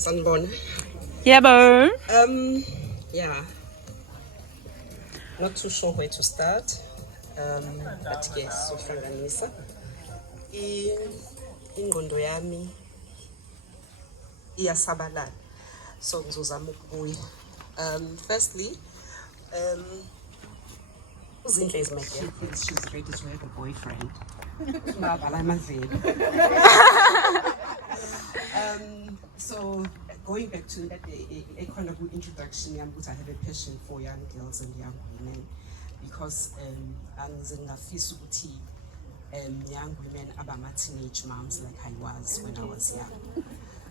Sanibona. Yebo. Yeah. Not too sure where to start. But yes, sohlanganisa. Ingqondo yami iyasabalala. So ngizozama ukubuya. Firstly, Uzindle is my girlfriend. She's ready to have a boyfriend. So going back to that a kind of introduction, I have a passion for young girls and young women because angizengafisa ukuthi young women abama teenage moms like I was when I was young.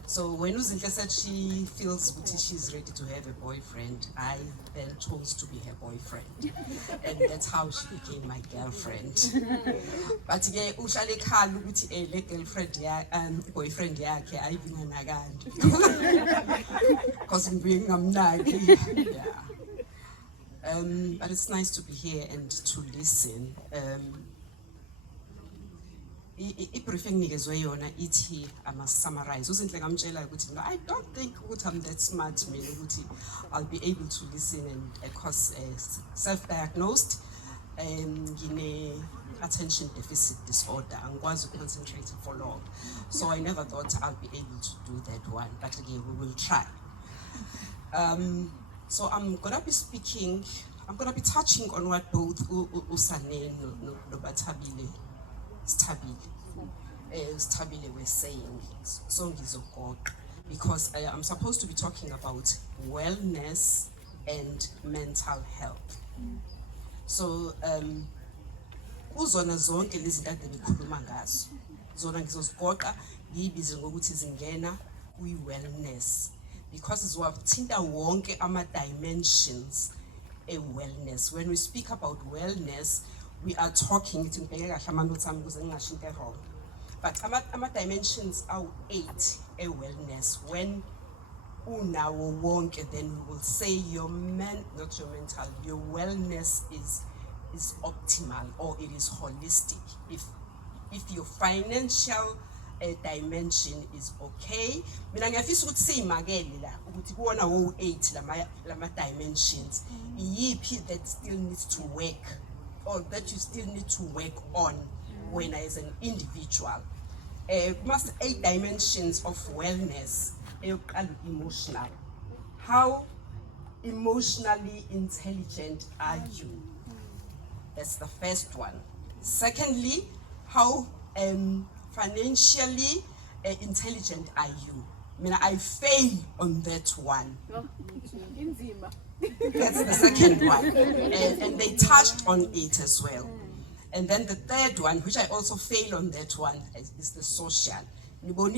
So when Uzindle said she feels she's ready to have a boyfriend, I then chose to be her boyfriend. And that's how she became my girlfriend. But yeah, uhlale ekhala ukuthi le girlfriend boyfriend yakhe ayibinganakandi. Because ngibuye ngamnaki. Yeah. But it's nice to be here and to listen. I-briefing nikezwe yona ithi ama-summarize. Uzindle ngamtshela ukuthi no, I don't think ukuthi I'm that smart mina ukuthi I'll be able to listen and because self-diagnosed ngine-attention deficit disorder. Angikwazi concentrate for long. So I never thought I'll be able to do that one. But again, we will try. So I'm going to be touching on what both Usane and Stabile were saying, so because I'm supposed to be talking about wellness and mental health. So uzona zonke lezi zinto bekhuluma ngazo zona ngizozigoqa ngiyibize ngokuthi zingena kwi-wellness because ziwathinta wonke ama-dimensions e-wellness. When we speak about wellness, we are talking, but ama-dimensions are 8 a-wellness. When unawo wonke, then we will say your wellness is optimal or it is holistic. If your financial dimension is okay, mina ngiyafisa ukuthi siyimakele la ukuthi kuwona wo 8 lama dimensions iyiphi that still needs to work or that you still need to work on when as an individual. Must 8 dimensions of wellness. Emotional. How emotionally intelligent are you? That's the first one. Secondly, how financially intelligent are you? I mean, I fail on that one. That's the second one. And they touched on it as well. And then the third one, which I also fail on that one, is the social. Because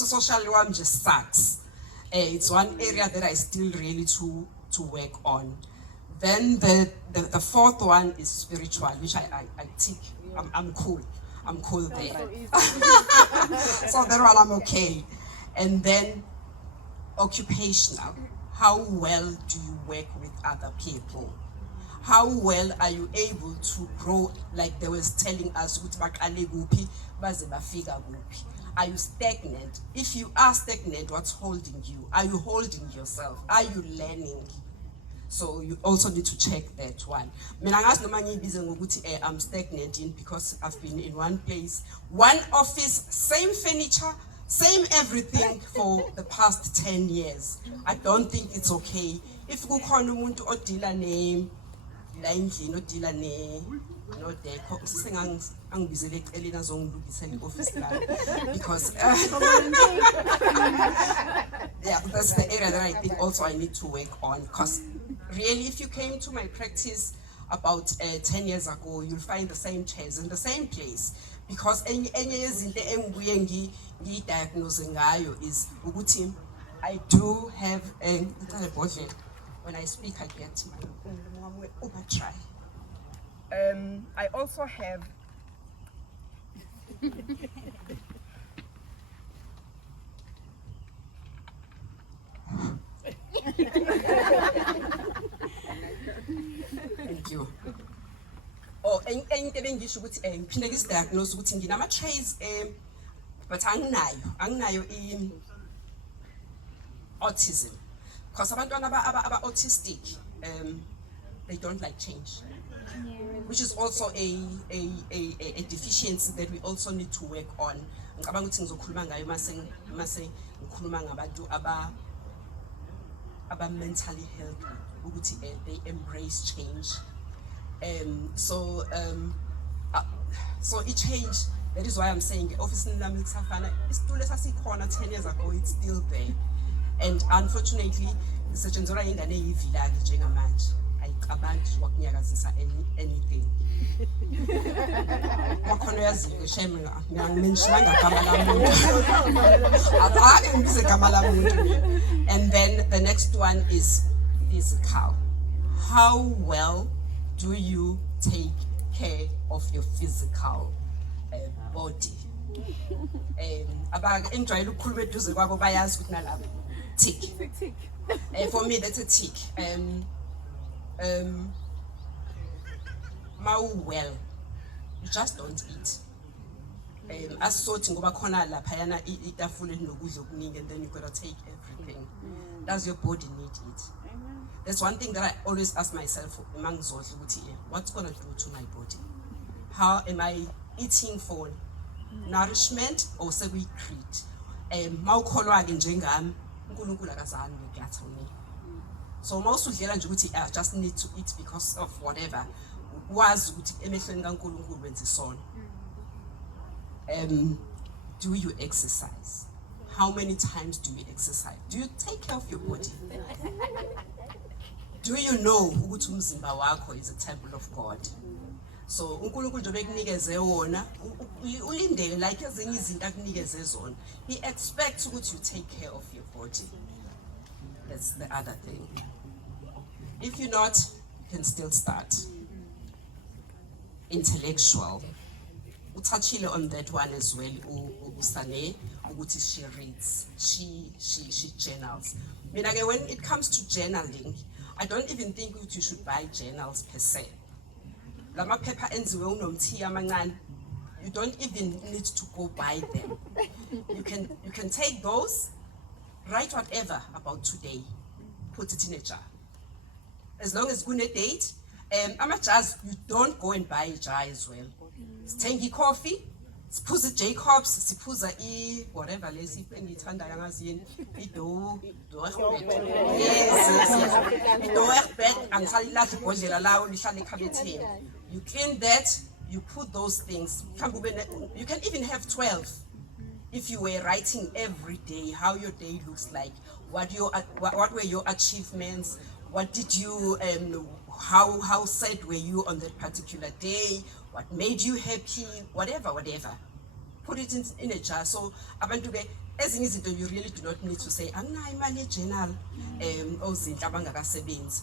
the social one just sucks. It's one area that I still really to work on. Then the fourth one is spiritual, which I tick. I'm cool. I'm cool there. So that one I'm okay. And then occupational. How well do you work with other people? How well are you able to grow, like they was telling us, are you stagnant? If you are stagnant, what's holding you? Are you holding yourself? Are you learning? So you also need to check that one. I'm stagnant because I've been in one place, one office, same furniture, same everything for the past 10 years. I don't think it's okay. If you call umuntu odila name, la endlini odila ne no deco, angibizele eceleni azongilungisela i-office lami because yeah, that's the area that I think also I need to work on because really if you came to my practice about 10 years ago, you'll find the same chairs in the same place because enye yezinto engibuye ngidiagnose ngayo is ukuthi I do have when I speak I get my overdrive. I also have thank you. Oh, enye into bengisho ukuthi ngiphinde ngisidiagnose ukuthi nginama traits but anginayo autism, because abantwana aba autistic, they don't like change, which is also a deficiency that we also need to work on. Ngicabanga ukuthi ngizokhuluma ngayo mase ngikhuluma ngabantu aba mentally healthy ukuthi they embrace change. So it changed. That is why I'm saying the office in Lamil Safana is still corner 10 years ago, it's still there. And unfortunately, Sejenzora in the name village Jengamaj. I can't work near as anything. And then the next one is physical. How well do you take care of your physical body? Enjoy tick. For me, that's a tick. Well, you just don't eat. As sorting over corner la payana eat a full and then you gotta take everything. Does your body need it? That's one thing that I always ask myself among Zoti, what's gonna do to my body? How am I eating for nourishment or say we create? So most of the I just need to eat because of whatever was do you exercise? How many times do you exercise? Do you take care of your body? Do you know ukuthi umzimba wakho is a temple of God? So uNkulunkulu nje bekunikeze wona ulindele like ezinye izinto akunikeze zona. He expects ukuthi you take care of your body. That's the other thing. If you're not, you can still start. Intellectual. Utouchile on that one as well. Usane ukuthi she reads, she journals. When it comes to journaling, I don't even think that you should buy journals per se. Lama paper enziwe unomthiya amancane. You don't even need to go buy them. You can take those, write whatever about today, put it in a jar. As long as good date, I'm a jazz, you don't go and buy a jar as well. Stengi coffee, Spuza Jacobs, Sipuza whatever lazy penny tanda yangazin, Ido, yes, and Salilaki Bojela Lao, Lishali Kabitin. You clean that, you put those things. You can even have 12 if you were writing every day how your day looks like, what were your achievements, what did you how sad were you on that particular day, what made you happy, whatever. Put it in a jar. So abantu ke ezinye izinto you really do not need to say anginayo imali ejournal ozinto abangakasebenzi.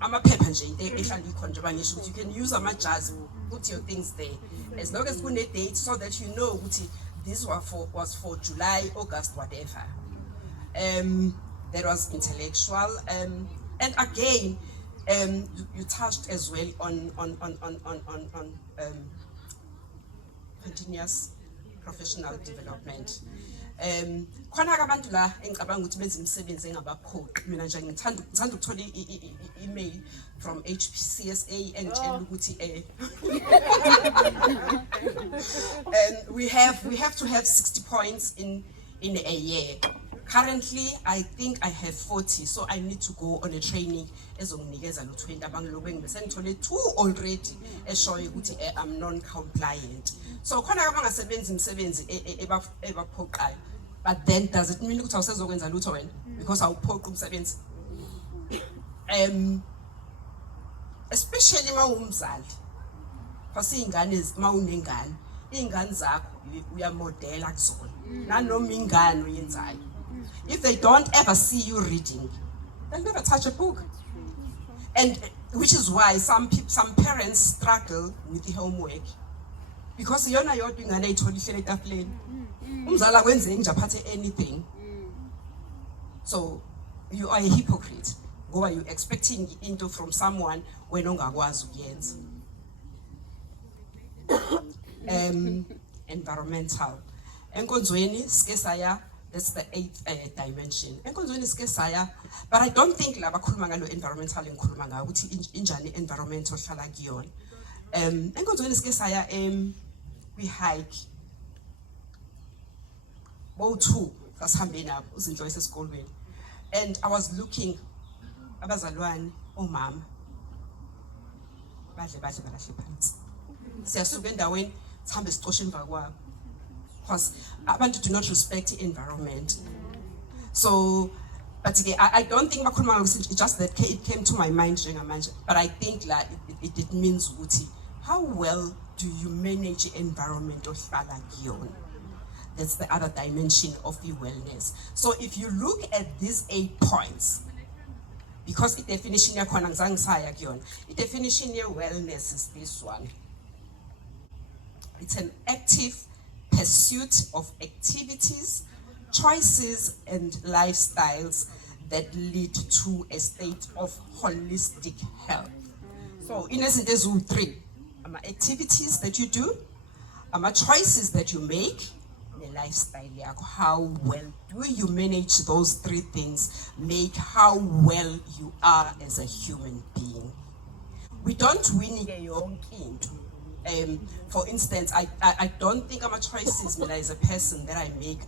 Amaphepha nje into ehlala ikhonje bangisho ukuthi you can use ama-jars, put your things there as long as kune date so that you know ukuthi this was for July, August, whatever. That was intellectual. And again, you touched as well on continuous professional development. Khona abantu la engicabanga ukuthi benza imisebenzi engabaphoqi. Mina nje ngithanda ukuthola email from HPCSA engitshela ukuthi we have to have 60 points in a year. Currently, I think I have 40, so I need to go on a training ezonginikeza lo 20 abangilobeng bese ngithole 2 already eshoyo ukuthi I'm non-compliant. So khona abangasebenzi imisebenzi ebaphoqayo. But then does it mean ukuthi awusezokwenza lutho wena because awuphoqa umsebenzi? Especially mawumzali. Because mawunengane, ingane zakho uyamodela kuzona. Nanoma ingane oyenzayo. If they don't ever see you reading, they'll never touch a book. And which is why some parents struggle with the homework. Because you're not doing an 8 umzala kwenze nje aphathe anything. So you are a hypocrite. Go are you expecting into from someone when ongakwazi ukuyenza. Environmental. Enkonzweni sike saya, that's the 8th dimension. Enkonzweni sike saya, but I don't think la bakhuluma ngalo environmental engikhuluma ngayo ukuthi injani environment ohlala kuyona. Enkonzweni sike saya we hike. Bowu-2 sasihambe nabo uzinhlobo esesikolweni. And I was looking abazalwane omama badle balahle phansi. Siyasuka endaweni sihambe sicoshe emva kwabo. Because abantu do not respect the environment. So, but again, I don't think it's just that it came to my mind, but I think like it means how well do you manage the environment of Falagion? That's the other dimension of the wellness. So if you look at these 8 points, because the definition of wellness is this one. It's an active pursuit of activities, choices, and lifestyles that lead to a state of holistic health. So, in essence, there's 3 activities that you do, choices that you make, and a lifestyle. How well do you manage those 3 things? Make how well you are as a human being. We don't win your kind. For instance, I don't think I'm a choices as a person that I make.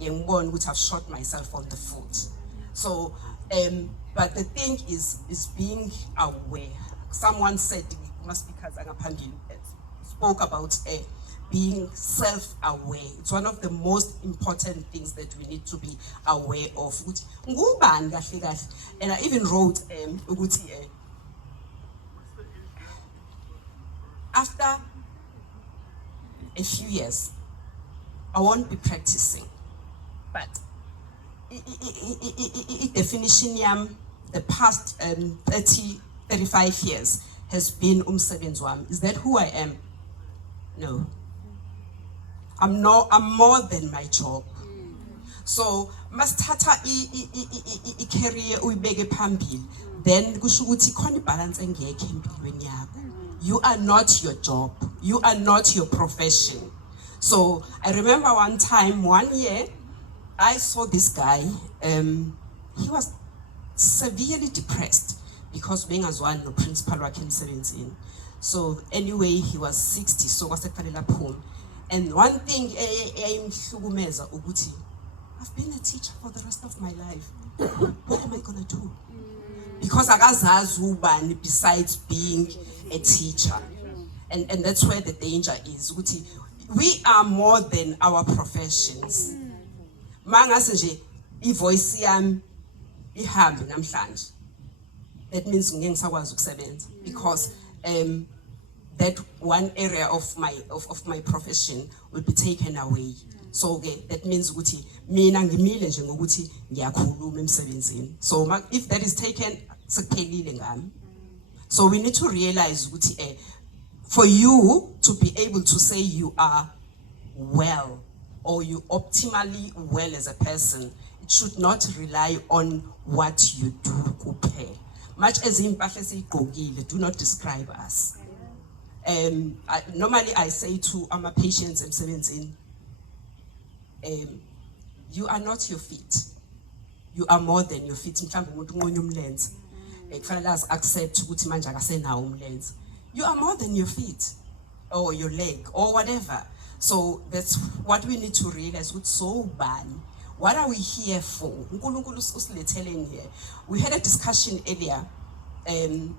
Young one would have shot myself on the foot. So, but the thing is being aware. Someone said it must be because spoke about being self-aware. It's one of the most important things that we need to be aware of. And I even wrote after a few years, I won't be practicing, but definition the past 35 years has been umsebenzi. Is that who I am? No. I'm more than my job. So masthatha I career uyibeke phambili, then kusho ukuthi khona ibalance engekho empilweni yakho. You are not your job. You are not your profession. So I remember one time, 1 year, I saw this guy. He was severely depressed because being as one the principal working 17. So anyway, he was 60. So was a home. And one thing, I've been a teacher for the rest of my life. What am I gonna do? Because akazazi besides being a teacher, and that's where the danger is. We are more than our professions. Mangase nje ivoice yami ihambe namhlanje. That means ngeke ngisakwazi ukusebenza because that one area of my profession will be taken away. So that means ukuthi mina ngimile nje ngokuthi ngiyakhuluma emsebenzini. So if that is taken, sekuphelile ngami. So we need to realize ukuthi for you to be able to say you are well or you optimally well as a person, it should not rely on what you do kuphela. Much as impahla esiyigqokile do not describe us. Normally I say to my patients emsebenzini, you are not your feet. You are more than your feet. Accept you are more than your feet or your leg or whatever. So that's what we need to realize. What are we here for? We had a discussion earlier. I'm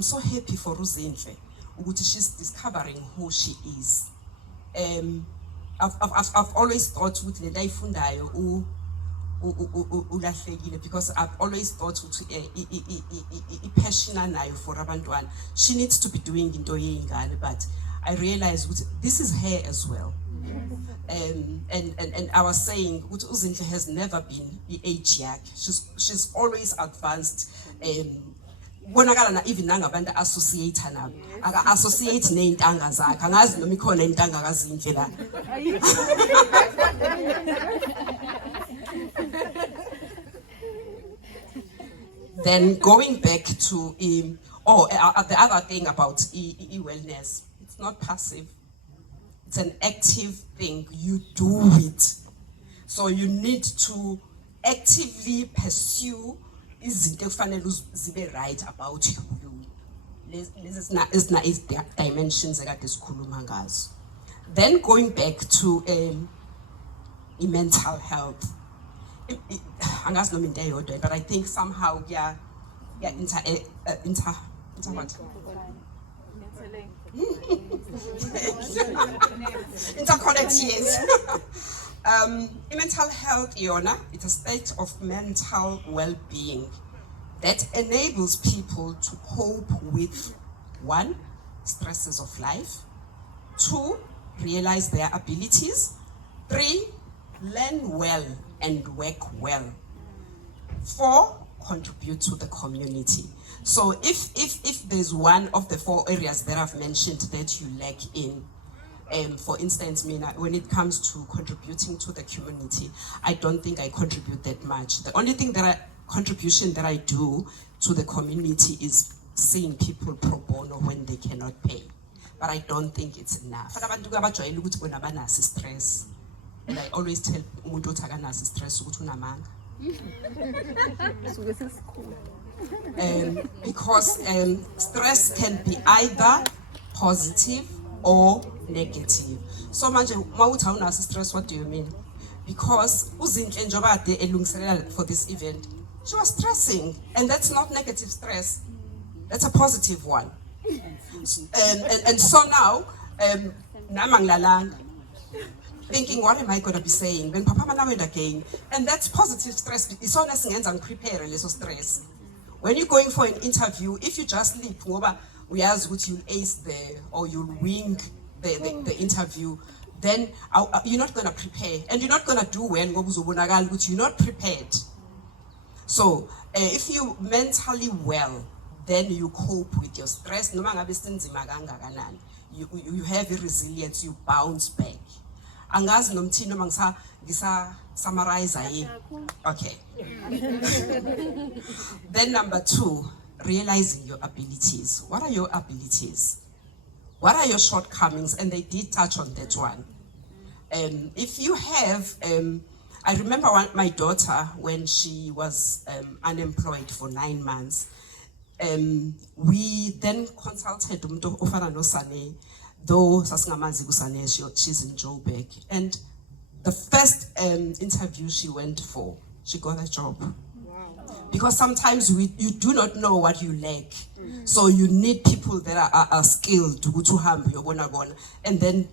so happy for Rosinhle. She's discovering who she is. I've always thought with the life because I've always thought passionate for abantwana. She needs to be doing into yengane, but I realized this is her as well. And I was saying Uzinhle has never been age yak. She's always advanced. Bonakala even nangabantu associate nabo aka associate neintanga zakhe angazi noma ikhona intanga kaZinhle la. Then going back to the other thing about wellness, it's not passive. It's an active thing. You do it. So you need to actively pursue izinto ekufanele zibe right about you. Lezi is the dimensions ekade sikhuluma ngazo. Then going back to mental health. Angazi noma into eyodwa, but I think somehow interconnect, yes. Mental health, Iona, it's a state of mental well-being that enables people to cope with 1, stresses of life, 2, realize their abilities, 3, learn well and work well, 4, contribute to the community. So if there's one of the 4 areas that I've mentioned that you lack in, for instance, when it comes to contributing to the community, I don't think I contribute that much. The only contribution that I do to the community is seeing people pro bono when they cannot pay. But I don't think it's enough. Stress. And I always tell umuntu othi akanasi stress ukuthi unamanga. Because stress can be either positive or negative. So manje mawuthi awunasi stress, what do you mean? Because uzinhle njengoba ade elungiselela for this event, she was stressing, and that's not negative stress. That's a positive one. And so now, namanglalanga, thinking, what am I going to be saying? When Papa Mana went again, and that's positive stress. It's honest and prepare a little stress. When you're going for an interview, if you just leap over, we ask what you'll ace or you'll wing the interview, then you're not going to prepare, and you're not going to do well. You're not prepared. So if you mentally well, then you cope with your stress. You have a resilience. You bounce back. Angazi nomthini noma ngisa summarize here. Okay. Then number 2, realizing your abilities. What are your abilities? What are your shortcomings? And they did touch on that one. If you have, I remember my daughter when she was unemployed for 9 months. We then consulted umuntu ofana noSane, though sasingamazi kusane, she's in Joburg, and the first interview she went for, she got a job. Wow. Because sometimes you do not know what you lack, so you need people that are skilled to have your bona, and then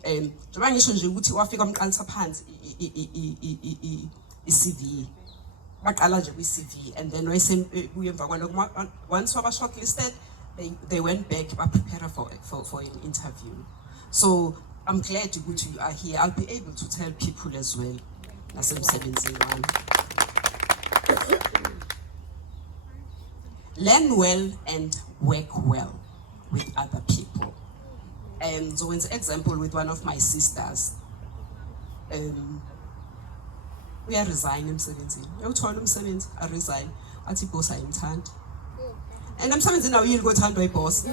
CV. CV, and then once we were shortlisted, they went back to prepare for an interview. So I'm glad you are here. I'll be able to tell people as well. Learn well and work well with other people. So an example with one of my sisters, we are resigning emsebenzini. Uyawuthola umsebenzi, I resign. Athi boss ayimthandi. And emsebenzini awuyili kothandwa iboss.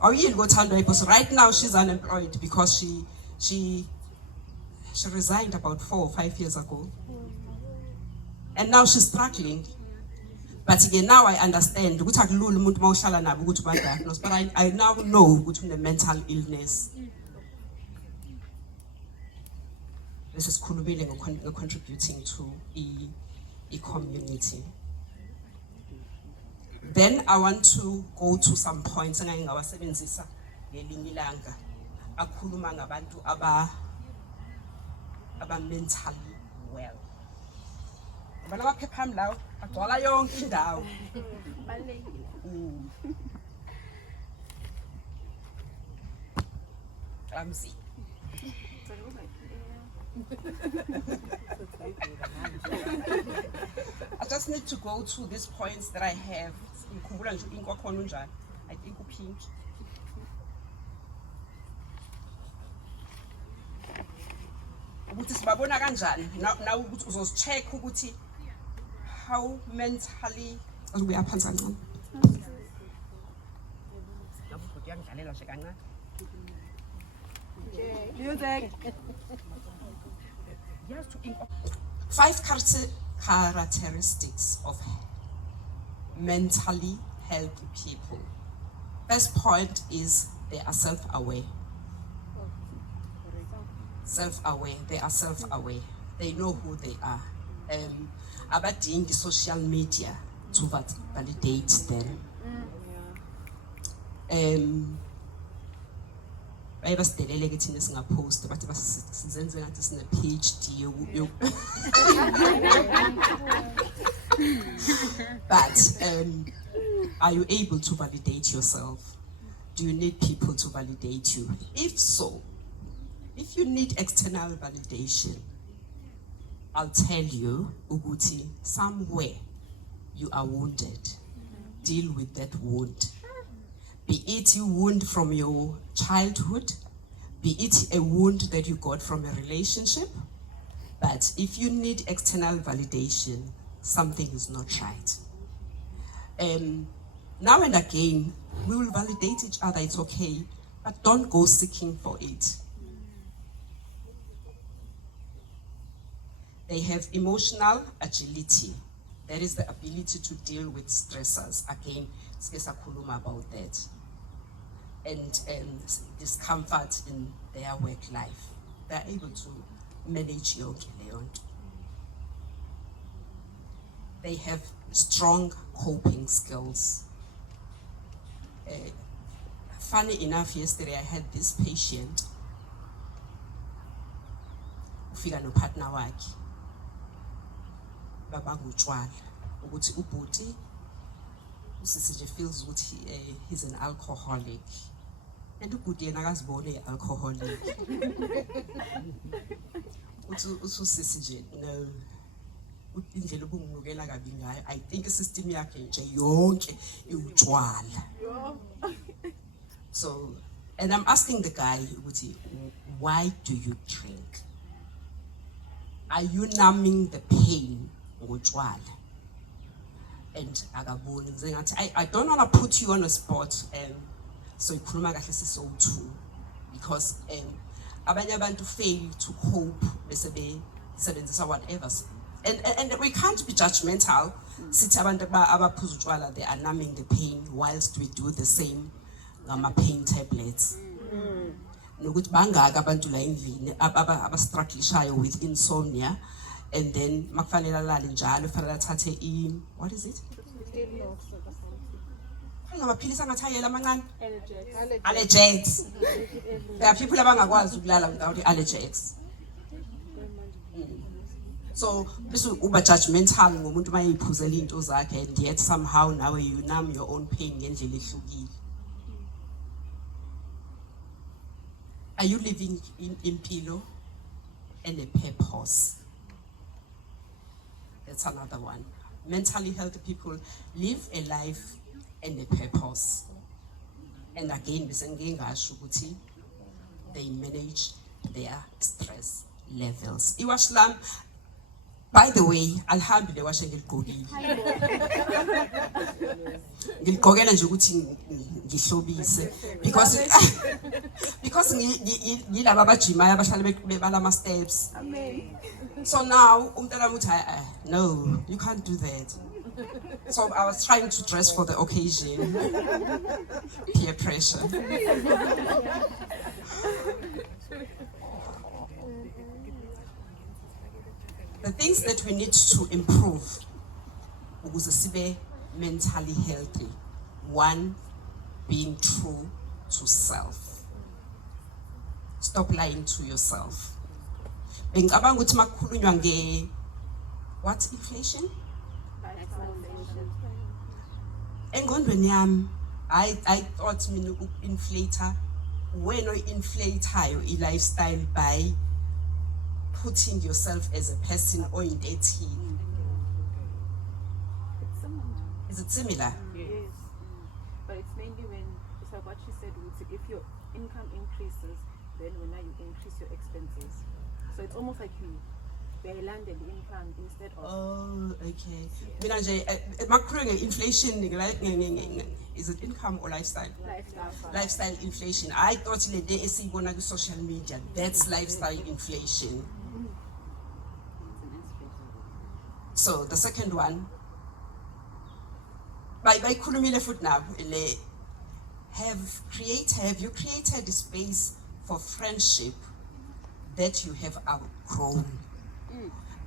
Awuyili kothandwa iboss. Right now she's unemployed because she resigned about 4 or 5 years ago. And now she's struggling. But again, now I understand ukuthi akulula umuntu mawuhlala nabo ukuthi ba-diagnose, but I now know ukuthi une mental illness. This is contributing to a community. Then I want to go to some points engake ngawasebenzisa ngelinye ilanga. Akhuluma ngabantu aba mentally well. Abana baphepha mlawo agcwala yonke indawo. Ramsey. I just need to go to these points that I have. I think pink. Now check how mentally we are. Five characteristics of mentally healthy people. First point is they are self-aware. Self-aware, they are self-aware. They know who they are. Abadingi social media to validate them. Bayabasidelela ke thina singapost bathi basizenze ngathi sine PhD but are you able to validate yourself? Do you need people to validate you? If so, if you need external validation, I'll tell you, Uguti, somewhere you are wounded. Deal with that wound. Be it a wound from your childhood, be it a wound that you got from a relationship. But if you need external validation, something is not right. Now and again, we will validate each other, it's okay, but don't go seeking for it. They have emotional agility. That is the ability to deal with stressors. Again, Skesakuluma about that. And discomfort in their work life. They're able to manage your leon. They have strong coping skills. Funny enough, yesterday I had this patient ufika no partner wakhe babangutshwala ukuthi ubhuti usisi nje feels ukuthi he's an alcoholic and ubhuti yena akazibone alcoholic ususisi nje no indlela obungukela kabi ngayo I think system yakhe nje yonke iutshwala. So and I'm asking the guy ukuthi why do you drink? Are you numbing the pain ngotshwala? And I don't want to put you on the spot, so ikhuluma kahle siso-2 because abanye abantu fail to cope bese besebenzisa whatever, and we can't be judgmental. Sithi abantu abaphuza utshwala, they are numbing the pain whilst we do the same ngama-pain tablets. Nokuthi bangaka abantu la endlini abastrugglishayo with insomnia, and then makufanele alale njalo fanele athathe what is it? Ngamaphilisi angathayela amancane allergics. There are people abangakwazi ukulala without allergics. So bese uba judgmental ngomuntu mayiphuzela into zakhe, and yet somehow now you numb your own pain ngendlela ehlukile. Are you living in pillow and a purpose? That's another one. Mentally healthy people live a life and a purpose. And again, they manage their stress levels. Iwashlam, by the way, alhamdulillah washe ngilgogile. Ngilgogela nje ukuthi ngihlobise because ngilaba abajima abahlala bebala ama steps. So now umntana uthi no, you can't do that. So I was trying to dress for the occasion. Peer pressure. The things that we need to improve ukuze sibe mentally healthy. 1, being true to self. Stop lying to yourself. Ngicabanga ukuthi makukhulunywa nge what inflation? Engqondweni yami I thought mina uku-inflator wena oyi-inflatayo i-lifestyle by putting yourself as a person oyintethile. Is it similar? Yes. But it's mainly when, it's like what she said, if your income increases, then when you increase your expenses. So it's almost like you landed the income instead of Okay. Mina nje makhuluma nge-inflation is it income or lifestyle? Lifestyle inflation. I thought le day esiyibona ku-social media, that's lifestyle inflation. So the second one, by khulumile futhi now, have you created a space for friendship that you have outgrown?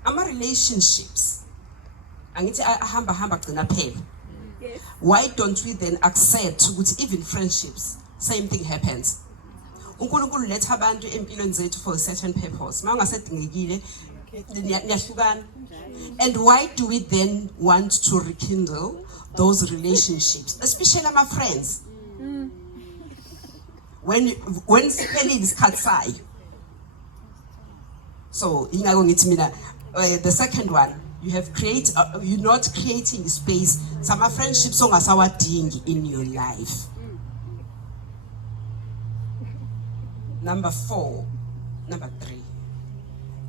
Ama relationships angithi ahamba gcina phela. Why don't we then accept ukuthi even friendships same thing happens? uNkulunkulu letha abantu empilweni zethu for a certain purpose. Mangasedingekile niyahlukana. And why do we then want to rekindle those relationships, especially my friends? When spelling is katsai. So the second one, you're not creating space. Some friendships in your life. Number 3.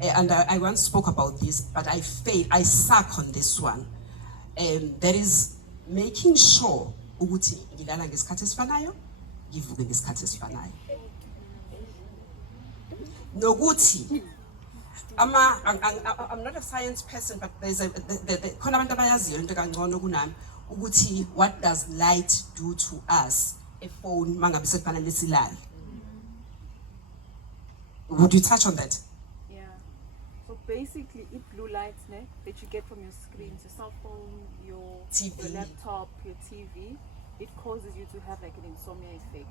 And I once spoke about this, but I suck on this one. There is making sure ukuthi ngilala ngesikhathi esifanayo, ngivuke ngesikhathi esifanayo. Nokuthi I'm not a science person, but there's khona abantu abayaziyo into kangcono kunami ukuthi what does light do to us? A phone mangabe sekufanele silale. Would you touch on that? Yeah. So basically, blue lights that you get from your screens, your cell phone, your TV, your laptop, your TV, it causes you to have like an insomnia effect,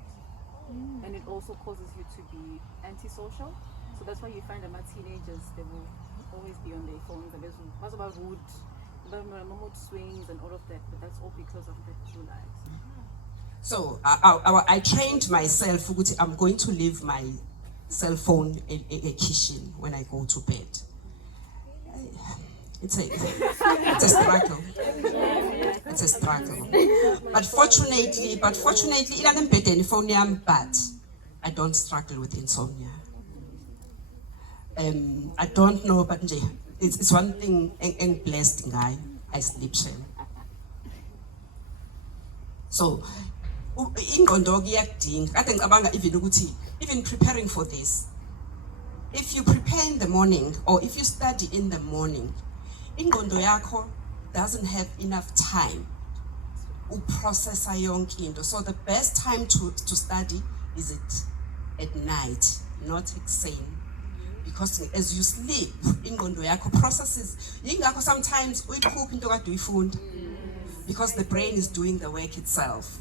and it also causes you to be antisocial. So that's why you find that my teenagers, they will always be on their phones and what's about mood swings and all of that, but that's all because of the blue lights. So I trained myself. I'm going to leave my cell phone in a kitchen when I go to bed. It's a struggle. It's a struggle. But fortunately, but I don't struggle with insomnia. I don't know, but it's one thing. I'm blessed guy. I sleep shame. So, even preparing for this, if you prepare in the morning or if you study in the morning, ingqondo yakho doesn't have enough time to process yonke into. So the best time to study is it at night, not ekuseni. Because as you sleep, ingqondo yakho processes. Yingakho sometimes uyiphupha into kade uyifunda, because the brain is doing the work itself.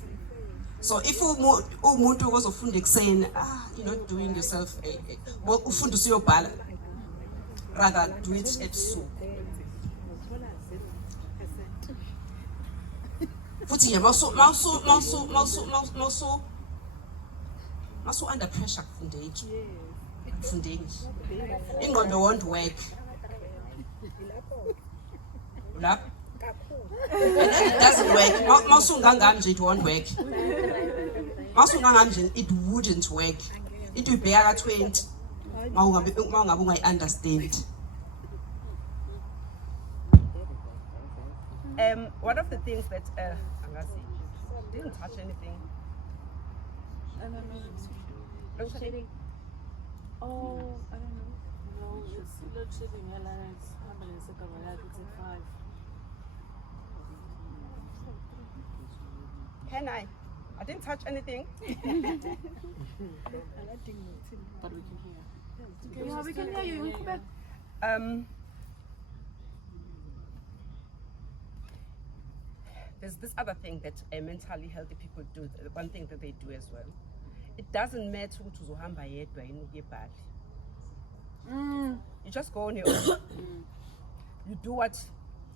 So if umuntu ozofunda ekuseni, you're not doing yourself ufunda usiyobhala, rather do it ebusuku. Futhi nje mawusu under pressure kufundeki. Ingqondo won't work. Ulapha? It doesn't work. It won't work. It wouldn't work. It will be at 20. I understand. One of the things that didn't touch anything. Oh, I don't know. No, it's load shedding. It's happening. It's at 5. Can I didn't touch anything. But we can hear. Yeah, we can hear you. We'll come back. There's this other thing that mentally healthy people do. The one thing that they do as well. It doesn't matter who to zohamba yedwa yini bad. You just go on your own. You do what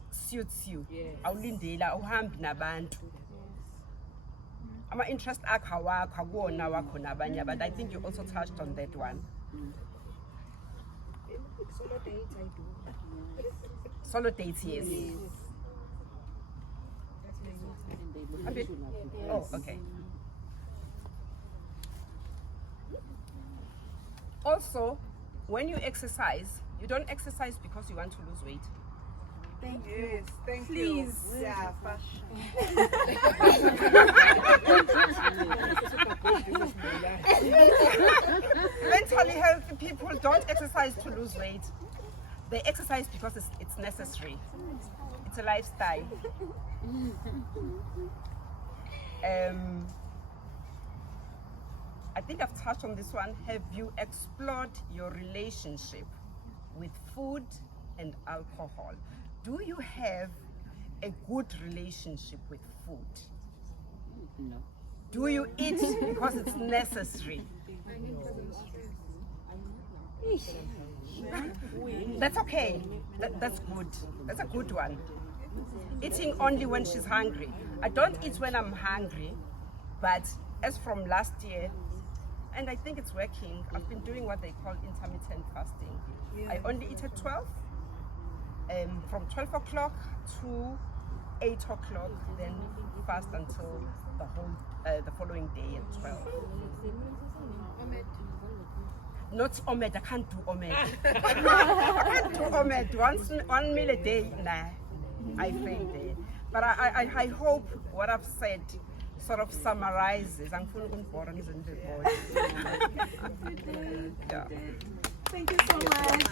suits you. Awulindela uhambi nabantu. Ama interest akho akuwona wakho nabanye, but I think you also touched on that one. Solo dates I do. Solo dates, yes. Oh, okay. Also, when you exercise, you don't exercise because you want to lose weight. Thank you. Yes, thank Please. you. Yeah, Mentally healthy people don't exercise to lose weight. They exercise because it's necessary. It's a lifestyle. I think I've touched on this one. Have you explored your relationship with food and alcohol? Do you have a good relationship with food? No. Do you eat because it's necessary? That's okay. That's good. That's a good one. Eating only when she's hungry. I don't eat when I'm hungry, but as from last year, and I think it's working, I've been doing what they call intermittent fasting. I only eat at 12, from 12 o'clock to 8 o'clock, then fast until the following day at 12. Not omed, I can't do omed. I can't do omed. One meal a day, nah, I fail there. But I hope what I've said sort of summarizes. I'm full of boring in the body. Yeah. Thank you so much.